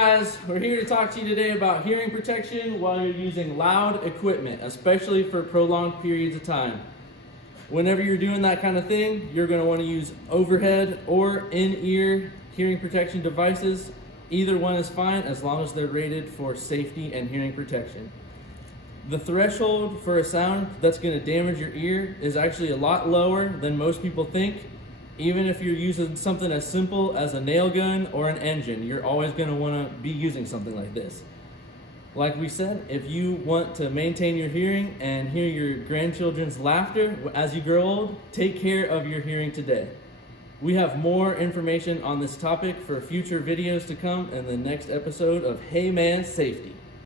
guys, we're here to talk to you today about hearing protection while you're using loud equipment, especially for prolonged periods of time. Whenever you're doing that kind of thing, you're going to want to use overhead or in-ear hearing protection devices. Either one is fine as long as they're rated for safety and hearing protection. The threshold for a sound that's going to damage your ear is actually a lot lower than most people think. Even if you're using something as simple as a nail gun or an engine, you're always going to want to be using something like this. Like we said, if you want to maintain your hearing and hear your grandchildren's laughter as you grow old, take care of your hearing today. We have more information on this topic for future videos to come in the next episode of Hey Man Safety.